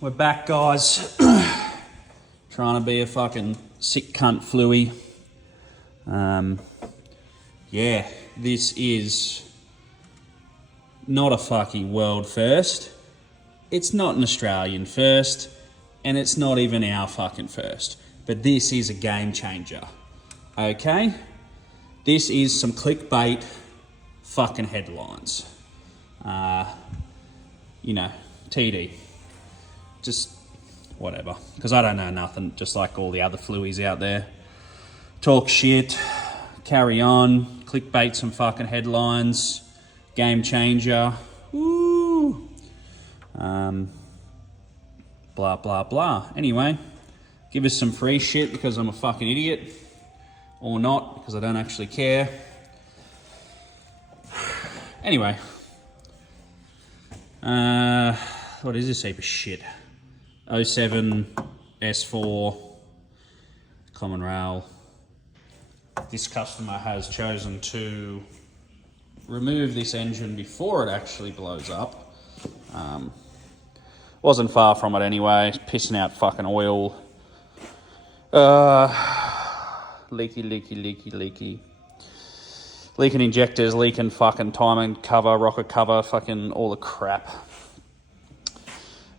We're back, guys. Trying to be a fucking sick cunt fluey. Yeah, this is not a fucking world first. It's not an Australian first, and it's not even our fucking first. But this is a game changer. Okay? This is some clickbait fucking headlines. You know, TD. Just whatever. Because I don't know nothing, just like all the other fluies out there. Talk shit, carry on, clickbait some fucking headlines, game changer. Woo! Blah, blah, blah. Anyway, give us some free shit because I'm a fucking idiot. Or not, because I don't actually care. Anyway. What is this heap of shit? 07 S4 Common Rail. This customer has chosen to remove this engine before it actually blows up. Wasn't far from it anyway. Pissing out fucking oil. Leaky. Leaking injectors, leaking fucking timing cover, rocket cover, fucking all the crap.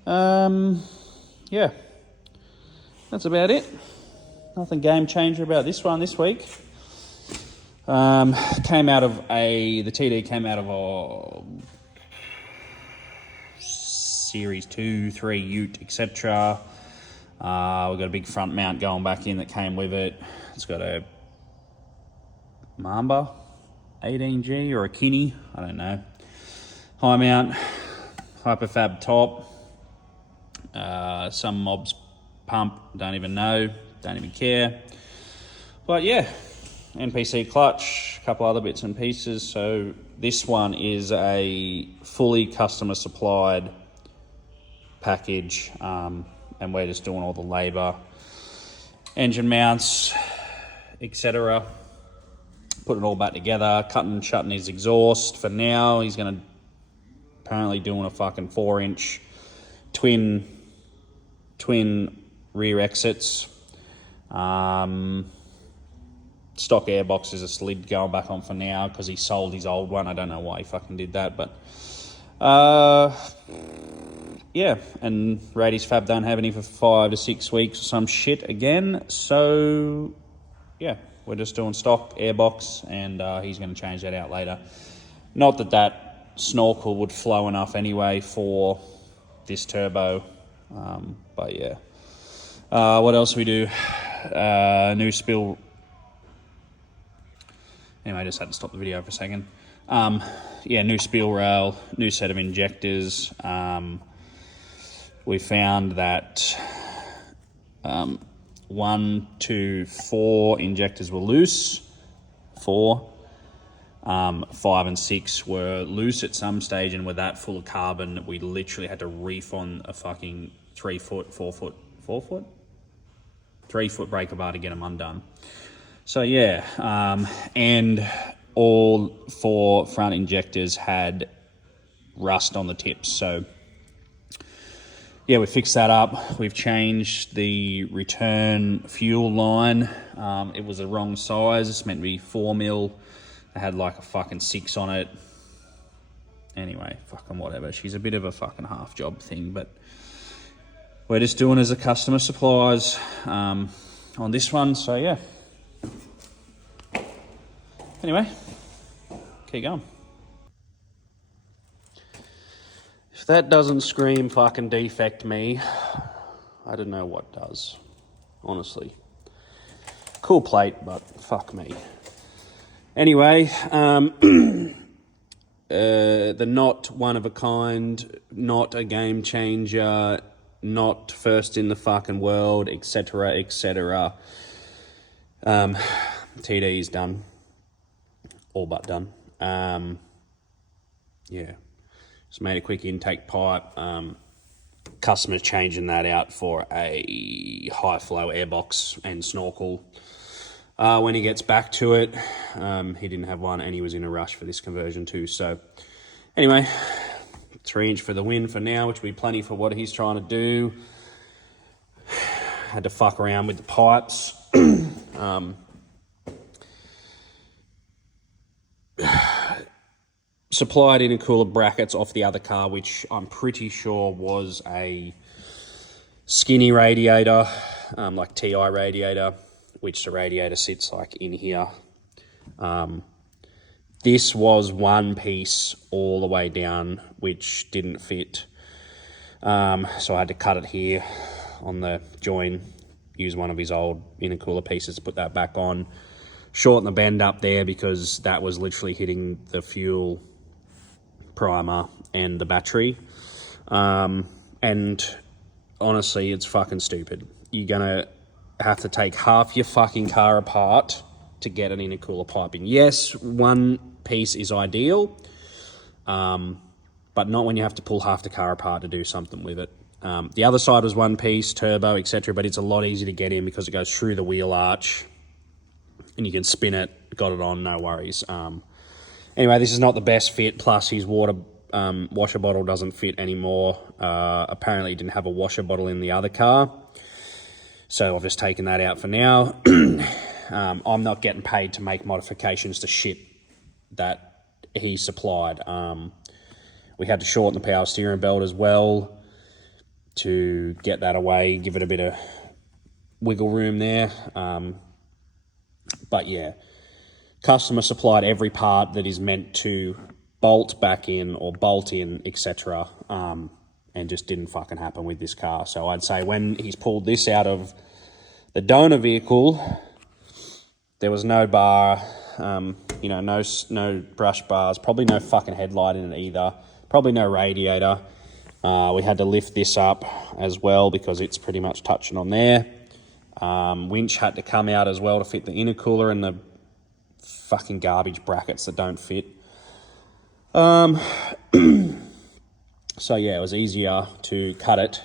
Yeah. That's about it. Nothing game changer about this one this week. The TD came out of a Series 2, 3 Ute, etc. We've got a big front mount going back in that came with it. It's got a Mamba 18G or a Kinney, I don't know. High mount, hyperfab top. Some mobs pump, don't even know, don't even care. But yeah, NPC clutch, a couple other bits and pieces. So this one is a fully customer supplied package, and we're just doing all the labour, engine mounts, etc. Putting it all back together, cutting and shutting his exhaust for now. He's going to apparently doing a fucking 4-inch twin rear exits. Stock airbox is a slid going back on for now because he sold his old one. I don't know why he fucking did that, but yeah, and Rady's Fab don't have any for 5 to 6 weeks or some shit again. So yeah, we're just doing stock airbox, and he's going to change that out later. Not that snorkel would flow enough anyway for this turbo, but yeah. What else we do? New spill. Anyway, I just had to stop the video for a second. Yeah, new spill rail, new set of injectors. We found that 1, 2, 4 injectors were loose. 4. 5 and 6 were loose at some stage, and with that full of carbon, we literally had to reef on a fucking 3 foot breaker bar to get them undone. So yeah, and all 4 front injectors had rust on the tips. So yeah, we fixed that up. We've changed the return fuel line. It was the wrong size. It's meant to be 4mm. It had like a fucking 6 on it. Anyway, fucking whatever. She's a bit of a fucking half job thing, but we're just doing as a customer supplies on this one. So yeah. Anyway, keep going. If that doesn't scream fucking defect me, I don't know what does, honestly. Cool plate, but fuck me. Anyway, the not one of a kind, not a game changer, not first in the fucking world, etc., etc. TD is done. All but done. Yeah. Just made a quick intake pipe. Customer's changing that out for a high flow airbox and snorkel. When he gets back to it, he didn't have one and he was in a rush for this conversion too. So anyway, 3-inch for the win for now, which will be plenty for what he's trying to do. Had to fuck around with the pipes. Supplied intercooler brackets off the other car, which I'm pretty sure was a skinny radiator, like TI radiator, which the radiator sits like in here. This was one piece all the way down, which didn't fit. So I had to cut it here on the join, use one of his old intercooler pieces to put that back on, shorten the bend up there because that was literally hitting the fuel primer and the battery. And honestly, it's fucking stupid. You're gonna have to take half your fucking car apart to get an intercooler pipe in. Yes, one piece is ideal, but not when you have to pull half the car apart to do something with it. The other side was one piece, turbo, etc., but it's a lot easier to get in because it goes through the wheel arch and you can spin it, got it on, no worries. Anyway, this is not the best fit, plus his washer bottle doesn't fit anymore. Apparently he didn't have a washer bottle in the other car, so I've just taken that out for now. I'm not getting paid to make modifications to shit that he supplied. We had to shorten the power steering belt as well to get that away, give it a bit of wiggle room there. But yeah, customer supplied every part that is meant to bolt back in or bolt in, etc. And just didn't fucking happen with this car. So I'd say when he's pulled this out of the donor vehicle, there was no bar, no brush bars, probably no fucking headlight in it either, probably no radiator. We had to lift this up as well because it's pretty much touching on there. Winch had to come out as well to fit the intercooler and the fucking garbage brackets that don't fit. So yeah, it was easier to cut it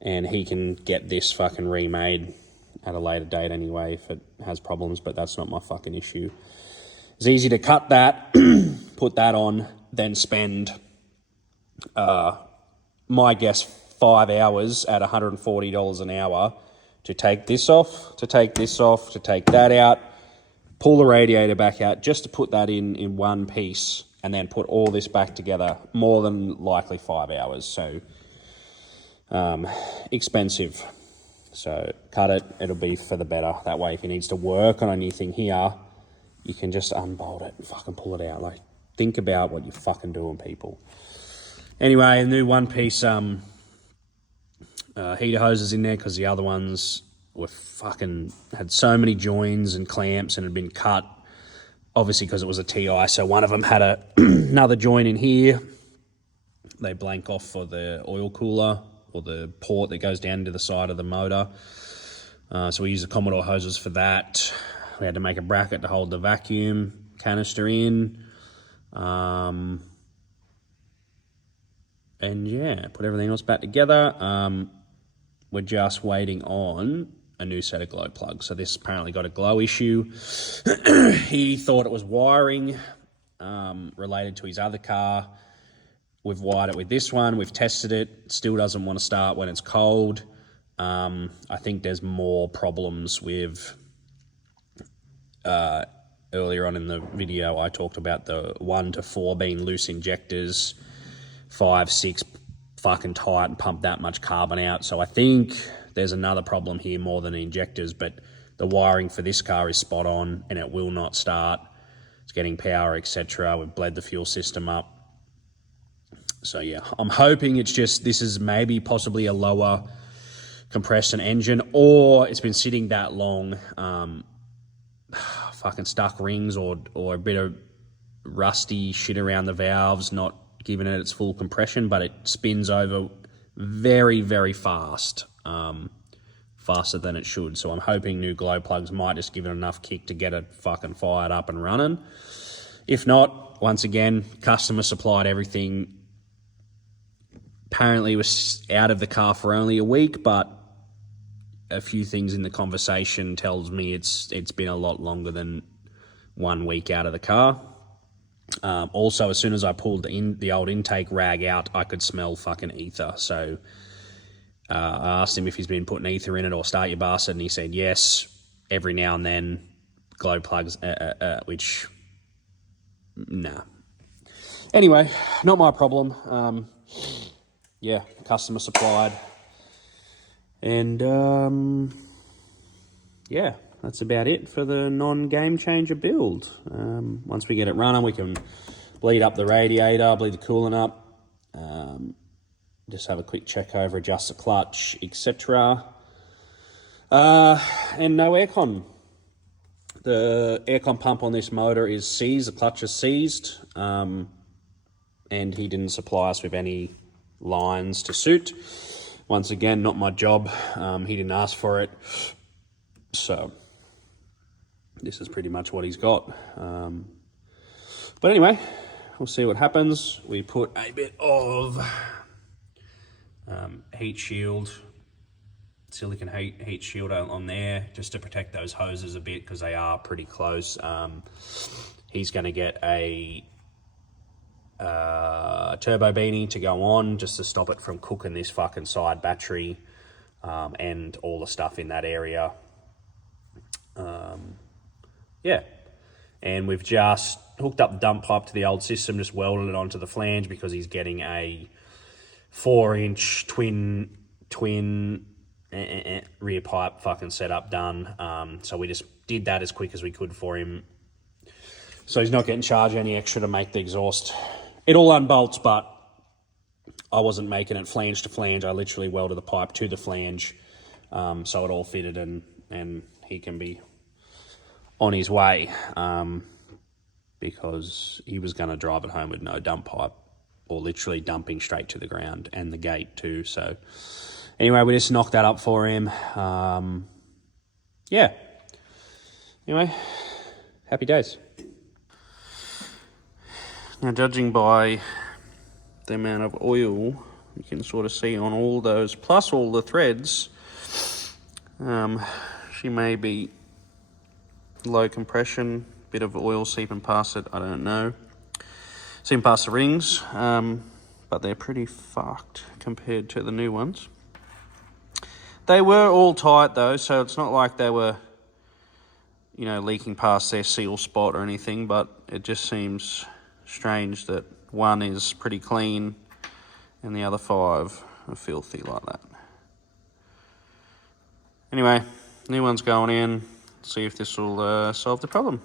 and he can get this fucking remade at a later date anyway if it has problems, but that's not my fucking issue. It's easy to cut that, put that on, then spend, my guess, 5 hours at $140 an hour to take this off, to take this off, to take that out, pull the radiator back out, just to put that in one piece, and then put all this back together, more than likely 5 hours. So, expensive. So, cut it, it'll be for the better. That way, if he needs to work on anything here, you can just unbolt it and fucking pull it out. Like, think about what you're fucking doing, people. Anyway, a new one-piece heater hoses in there because the other ones were fucking, had so many joins and clamps and had been cut, obviously because it was a TI, so one of them had another joint in here. They blank off for the oil cooler or the port that goes down to the side of the motor. So we use the Commodore hoses for that. We had to make a bracket to hold the vacuum canister in. And yeah, put everything else back together. We're just waiting on a new set of glow plugs. So this apparently got a glow issue. He thought it was wiring related to his other car. We've wired it with this one. We've tested it. Still doesn't want to start when it's cold. I think there's more problems with... earlier on in the video, I talked about the 1 to 4 being loose injectors, 5, 6 fucking tight and pump that much carbon out. So I think there's another problem here more than the injectors, but the wiring for this car is spot on and it will not start. It's getting power, etc. We've bled the fuel system up. So yeah, I'm hoping it's just, this is maybe possibly a lower compression engine, or it's been sitting that long, fucking stuck rings or a bit of rusty shit around the valves, not giving it its full compression, but it spins over very, very fast, faster than it should. So I'm hoping new glow plugs might just give it enough kick to get it fucking fired up and running. If not, once again, customer supplied everything. Apparently it was out of the car for only a week, but a few things in the conversation tells me it's been a lot longer than 1 week out of the car. Also, as soon as I pulled the old intake rag out, I could smell fucking ether. So I asked him if he's been putting ether in it or start your bastard, and he said yes. Every now and then, glow plugs, which, nah. Anyway, not my problem. Yeah, customer supplied. And yeah, that's about it for the non-game changer build. Once we get it running, we can bleed up the radiator, bleed the coolant up, just have a quick check over, adjust the clutch, etc. And no aircon. The aircon pump on this motor is seized, the clutch is seized, and he didn't supply us with any lines to suit. Once again, not my job. He didn't ask for it. So this is pretty much what he's got. But anyway, we'll see what happens. We put a bit of heat shield, silicon heat shield on there just to protect those hoses a bit because they are pretty close. He's going to get a turbo beanie to go on just to stop it from cooking this fucking side battery and all the stuff in that area. Yeah, and we've just hooked up the dump pipe to the old system, just welded it onto the flange because he's getting a 4-inch twin rear pipe fucking setup done. So we just did that as quick as we could for him. So he's not getting charged any extra to make the exhaust. It all unbolts, but I wasn't making it flange to flange. I literally welded the pipe to the flange, so it all fitted and he can be on his way because he was going to drive it home with no dump pipe or literally dumping straight to the ground and the gate too. So anyway, we just knocked that up for him. Yeah. Anyway, happy days. Now, judging by the amount of oil you can sort of see on all those, plus all the threads, she may be low compression, bit of oil seeping past it, I don't know. Seeping past the rings, but they're pretty fucked compared to the new ones. They were all tight though, so it's not like they were, you know, leaking past their seal spot or anything, but it just seems strange that one is pretty clean and the other 5 are filthy like that. Anyway, new one's going in. See if this will solve the problem.